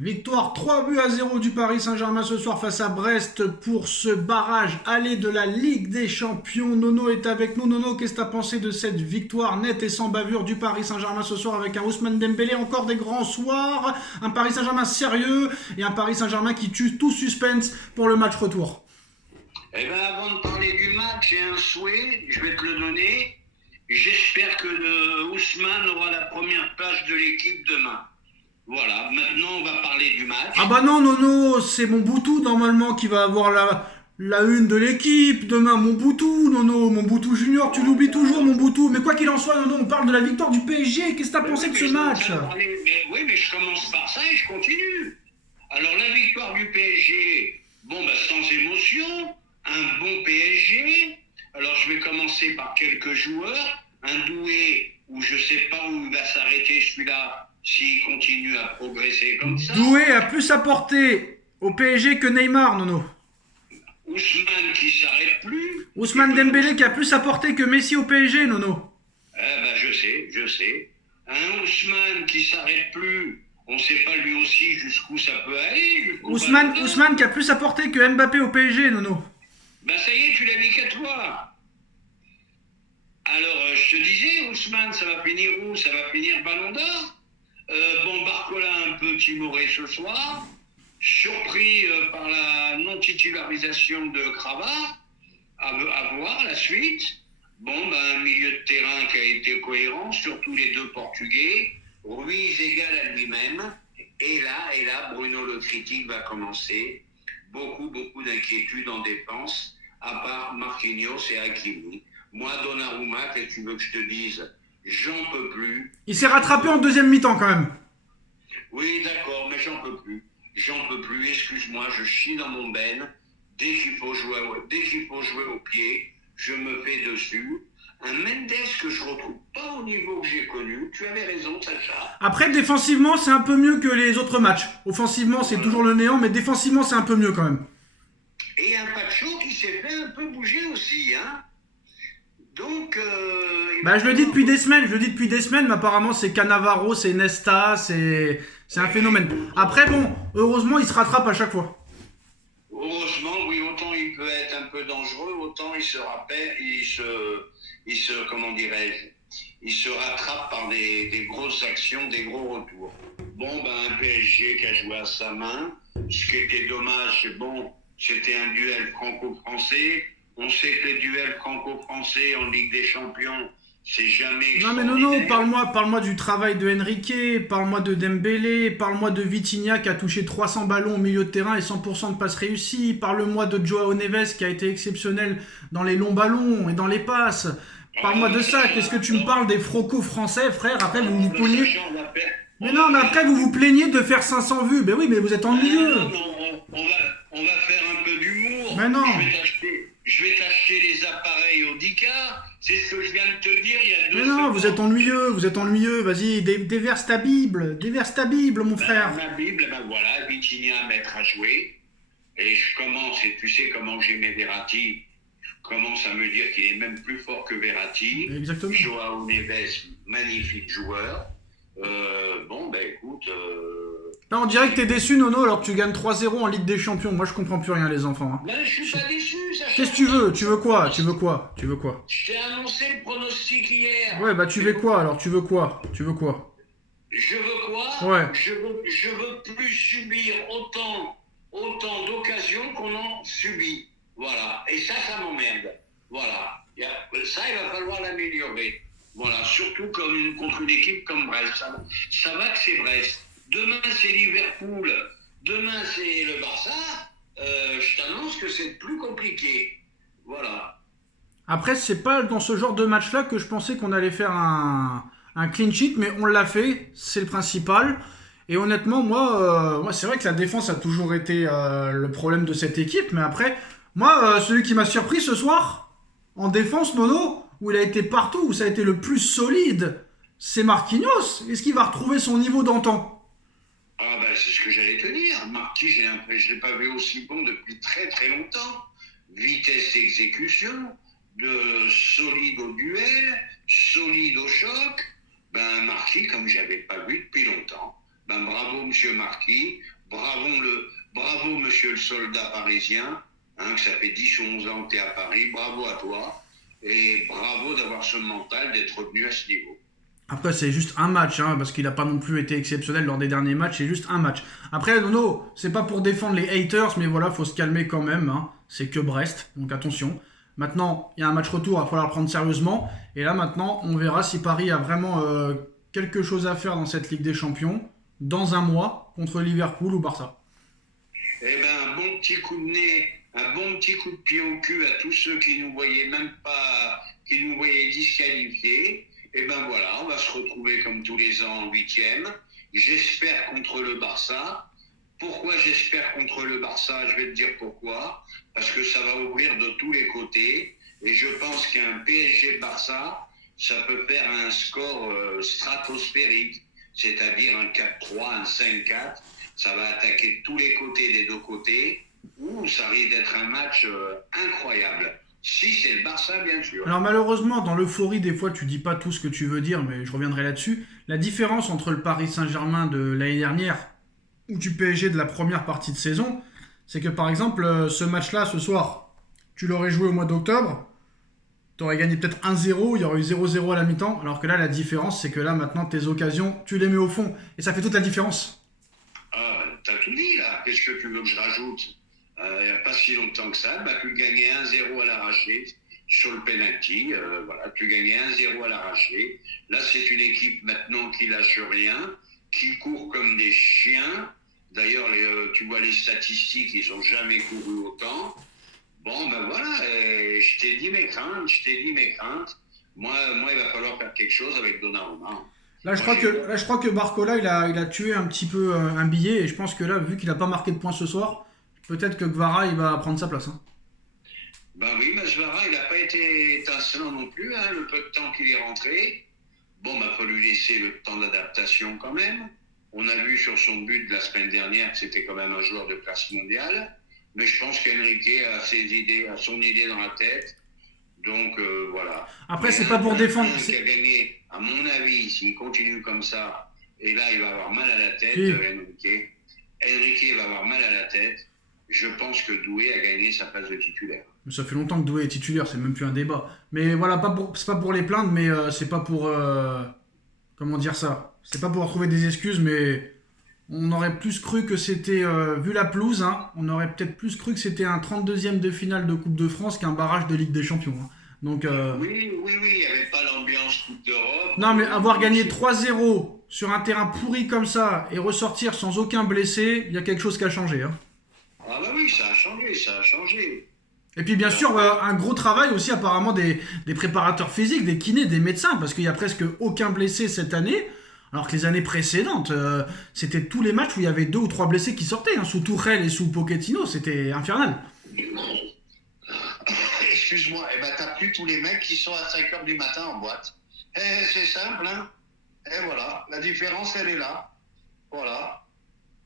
Victoire 3-0 du Paris Saint-Germain ce soir face à Brest pour ce barrage aller de la Ligue des Champions. Nono est avec nous. Nono, qu'est-ce que tu as pensé de cette victoire nette et sans bavure du Paris Saint-Germain ce soir avec un Ousmane Dembélé encore des grands soirs, un Paris Saint-Germain sérieux et un Paris Saint-Germain qui tue tout suspense pour le match retour? Eh bien, avant de parler du match, j'ai un souhait, je vais te le donner. J'espère que Ousmane aura la première place de l'équipe demain. Voilà, maintenant on va parler du match. Ah bah non, Nono, c'est Mobutu normalement qui va avoir la une de l'équipe demain. Mobutu, Nono, Mobutu Junior, tu l'oublies toujours, Mobutu. Mais quoi qu'il en soit, Nono, on parle de la victoire du PSG. Qu'est-ce que t'as pensé de ce match? Oui, mais je commence par ça et je continue. Alors, la victoire du PSG, bon, bah, sans émotion, un bon PSG. Alors, je vais commencer par quelques joueurs. Un Doué, où je ne sais pas où il va s'arrêter celui-là, s'il continue à progresser comme ça. Doué a plus apporté au PSG que Neymar, Nono. Ousmane qui s'arrête plus. Ousmane Dembélé qui a plus apporté que Messi au PSG, Nono. Eh ben, je sais. Un Ousmane qui s'arrête plus. On ne sait pas lui aussi jusqu'où ça peut aller. Ousmane qui a plus apporté que Mbappé au PSG, Nono. Ben ça y est, tu l'as dit qu'à toi. Alors, je te disais, Ousmane, ça va finir où? Ça va finir Ballon d'Or. Bon, Barcola un peu timoré ce soir. Surpris par la non-titularisation de Kravar. À voir la suite. Bon, ben, un milieu de terrain qui a été cohérent, surtout les deux Portugais. Ruiz égal à lui-même. Et là, Bruno le critique va commencer. Beaucoup d'inquiétudes en défense, à part Marquinhos et Hakimi. Moi, Donnarumma, que tu veux que je te dise, j'en peux plus. Il s'est rattrapé en deuxième mi-temps quand même. Oui, d'accord, mais j'en peux plus. J'en peux plus, excuse-moi, je chie dans mon ben. Dès qu'il faut jouer au pied, je me fais dessus. Un Mendes que je retrouve pas au niveau que j'ai connu. Tu avais raison, Sacha. Après, défensivement, c'est un peu mieux que les autres matchs. Offensivement, c'est toujours le néant, mais défensivement, c'est un peu mieux quand même. Et un Pacho qui s'est fait un peu bouger aussi, hein. Donc, bah, je le dis depuis des semaines, mais apparemment c'est Cannavaro, c'est Nesta, c'est un phénomène. Après, bon, heureusement, il se rattrape à chaque fois. Heureusement, oui, autant il peut être un peu dangereux, autant il se rappelle, comment dirais-je, il se rattrape par des grosses actions, des gros retours. Bon, ben, un PSG qui a joué à sa main. Ce qui était dommage, c'est bon, c'était un duel franco-français. On sait que les duels franco-français en Ligue des Champions, c'est jamais Non mais Nono, parle-moi du travail de Henrique, parle-moi de Dembélé, parle-moi de Vitinha qui a touché 300 ballons au milieu de terrain et 100% de passes réussies, parle-moi de Joao Neves qui a été exceptionnel dans les longs ballons et dans les passes. Parle-moi de ça, qu'est-ce que tu me parles des franco-français, frère? Après vous vous plaignez... Mais non, mais après vous vous plaignez de faire 500 vues. Ben oui, mais vous êtes ennuyeux. On va faire un peu d'humour. Mais non. Je vais t'acheter les appareils Audica. C'est ce que je viens de te dire il y a 2 Mais non, secondes. vous êtes ennuyeux. Vas-y, déverse ta Bible, mon frère. Ma Bible, ben voilà, Vitinha à mettre à jouer. Et je commence, et tu sais comment j'aimais Verratti, je commence à me dire qu'il est même plus fort que Verratti. Exactement. Joao Neves, magnifique joueur. Bon, ben écoute... Là, on dirait que t'es déçu, Nono, alors que tu gagnes 3-0 en Ligue des Champions. Moi, je comprends plus rien, les enfants. Hein. Ben, je suis pas déçu, Sacha. Qu'est-ce que tu veux? Tu veux quoi? Je t'ai annoncé le pronostic hier. Ouais, bah tu veux quoi alors? Tu veux quoi? Je veux quoi? Ouais. Je veux plus subir autant d'occasions qu'on en subit. Voilà. Et ça m'emmerde. Voilà. Ça, il va falloir l'améliorer. Voilà. Surtout contre une équipe comme Brest. Ça va que c'est Brest. Demain, c'est Liverpool. Demain, c'est le Barça. Je t'annonce que c'est plus compliqué. Voilà. Après, c'est pas dans ce genre de match-là que je pensais qu'on allait faire un clean sheet, mais on l'a fait, c'est le principal. Et honnêtement, moi c'est vrai que la défense a toujours été le problème de cette équipe, mais après, moi, celui qui m'a surpris ce soir, en défense, Nono, où il a été partout, où ça a été le plus solide, c'est Marquinhos. Est-ce qu'il va retrouver son niveau d'antan? Ah ben c'est ce que j'allais te dire. Marquis, je ne l'ai pas vu aussi bon depuis très très longtemps. Vitesse d'exécution, de solide au duel, solide au choc. Ben Marquis, comme j'avais pas vu depuis longtemps. Ben, bravo, monsieur Marquis. Bravo, monsieur le soldat parisien. Hein, que ça fait 10 ou 11 ans que tu es à Paris. Bravo à toi. Et bravo d'avoir ce mental, d'être revenu à ce niveau. Après, c'est juste un match, hein, parce qu'il n'a pas non plus été exceptionnel lors des derniers matchs, c'est juste un match. Après, Nono, c'est pas pour défendre les haters, mais voilà, faut se calmer quand même. Hein. C'est que Brest, donc attention. Maintenant, il y a un match retour, il va falloir le prendre sérieusement. Et là, maintenant, on verra si Paris a vraiment quelque chose à faire dans cette Ligue des Champions, dans un mois, contre Liverpool ou Barça. Eh ben, un bon petit coup de nez, un bon petit coup de pied au cul à tous ceux qui nous voyaient même pas, qui nous voyaient disqualifiés. Et ben voilà, on va se retrouver comme tous les ans en huitième. J'espère contre le Barça. Pourquoi j'espère contre le Barça? Je vais te dire pourquoi. Parce que ça va ouvrir de tous les côtés. Et je pense qu'un PSG-Barça, ça peut faire un score stratosphérique. C'est-à-dire un 4-3, un 5-4. Ça va attaquer tous les côtés des deux côtés. Ouh, ça risque d'être un match incroyable. Si c'est le Barça, bien sûr. Alors malheureusement, dans l'euphorie, des fois, tu dis pas tout ce que tu veux dire, mais je reviendrai là-dessus. La différence entre le Paris Saint-Germain de l'année dernière ou du PSG de la première partie de saison, c'est que par exemple, ce match-là, ce soir, tu l'aurais joué au mois d'octobre, tu aurais gagné peut-être 1-0, il y aurait eu 0-0 à la mi-temps, alors que là, la différence, c'est que là, maintenant, tes occasions, tu les mets au fond. Et ça fait toute la différence. Ah, t'as tout dit là. Qu'est-ce que tu veux que je rajoute? Il n'y a pas si longtemps que ça, tu gagnais 1-0 à l'arraché sur le penalty. Voilà, tu gagnais 1-0 à l'arraché. Là, c'est une équipe maintenant qui lâche rien, qui court comme des chiens. D'ailleurs, tu vois les statistiques, ils n'ont jamais couru autant. Bon, ben voilà, je t'ai dit mes craintes. Moi, il va falloir faire quelque chose avec Donnarumma. Là, Moi, j'ai je crois que Barcola, il a tué un petit peu un billet, et je pense que là, vu qu'il n'a pas marqué de points ce soir, peut-être que Gvara, il va prendre sa place. Hein. Ben oui, Masvara, il n'a pas été étincelant non plus, hein, le peu de temps qu'il est rentré. Bon, il faut lui laisser le temps d'adaptation quand même. On a vu sur son but de la semaine dernière que c'était quand même un joueur de classe mondiale. Mais je pense qu'Enrique a son idée dans la tête. Donc voilà. Après, Mais c'est pas pour défendre. qui a gagné, à mon avis, s'il continue comme ça, et là il va avoir mal à la tête, Oui. Enrique. Enrique va avoir mal à la tête. Je pense que Doué a gagné sa place de titulaire. Mais ça fait longtemps que Doué est titulaire, c'est même plus un débat. Mais voilà, c'est pas pour les plaindre, mais c'est pas pour. Comment dire ça? C'est pas pour trouver des excuses, mais on aurait plus cru que c'était. Vu la pelouse, hein, on aurait peut-être plus cru que c'était un 32e de finale de Coupe de France qu'un barrage de Ligue des Champions. Hein. Donc. Oui, il n'y avait pas l'ambiance Coupe d'Europe. Non, mais avoir gagné 3-0 sur un terrain pourri comme ça et ressortir sans aucun blessé, il y a quelque chose qui a changé. Hein. Ah bah oui, ça a changé. Et puis bien sûr, un gros travail aussi apparemment des préparateurs physiques, des kinés, des médecins, parce qu'il y a presque aucun blessé cette année, alors que les années précédentes, c'était tous les matchs où il y avait 2 ou 3 blessés qui sortaient, hein, sous Tourelle et sous Pochettino, c'était infernal. Excuse-moi, t'as plus tous les mecs qui sont à 5 heures du matin en boîte. C'est simple, hein. Et voilà, la différence, elle est là. Voilà.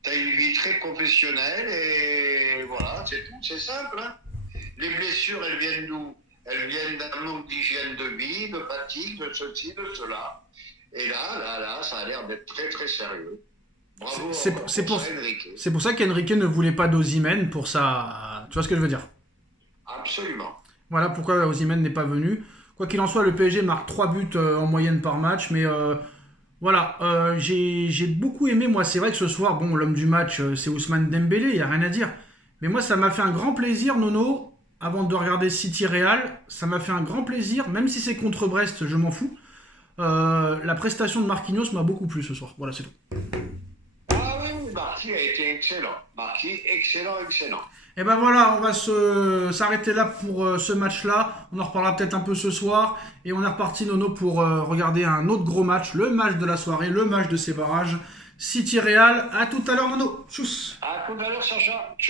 T'as une vie très professionnelle et voilà, c'est tout, c'est simple, hein. Les blessures, elles viennent d'où? Elles viennent d'un manque d'hygiène de vie, de fatigue, de ceci, de cela. Et là, ça a l'air d'être très, très sérieux. Bravo Enrique. C'est pour ça qu'Enrique ne voulait pas d'Osimhen pour ça. Tu vois ce que je veux dire? Absolument. Voilà pourquoi Osimhen n'est pas venu. Quoi qu'il en soit, le PSG marque 3 buts en moyenne par match, mais voilà, j'ai beaucoup aimé, moi, c'est vrai que ce soir, bon, l'homme du match, c'est Ousmane Dembélé, il n'y a rien à dire. Mais moi, ça m'a fait un grand plaisir, Nono, avant de regarder City Real, ça m'a fait un grand plaisir, même si c'est contre Brest, je m'en fous. La prestation de Marquinhos m'a beaucoup plu ce soir, voilà, c'est tout. Ah oui, Marquis a été excellent. Excellent. Et ben voilà, on va s'arrêter là pour ce match-là. On en reparlera peut-être un peu ce soir. Et on est reparti, Nono, pour regarder un autre gros match, le match de la soirée, le match de ces barrages. City Real. À tout à l'heure, Nono. Tchuss. À tout à l'heure, Sacha.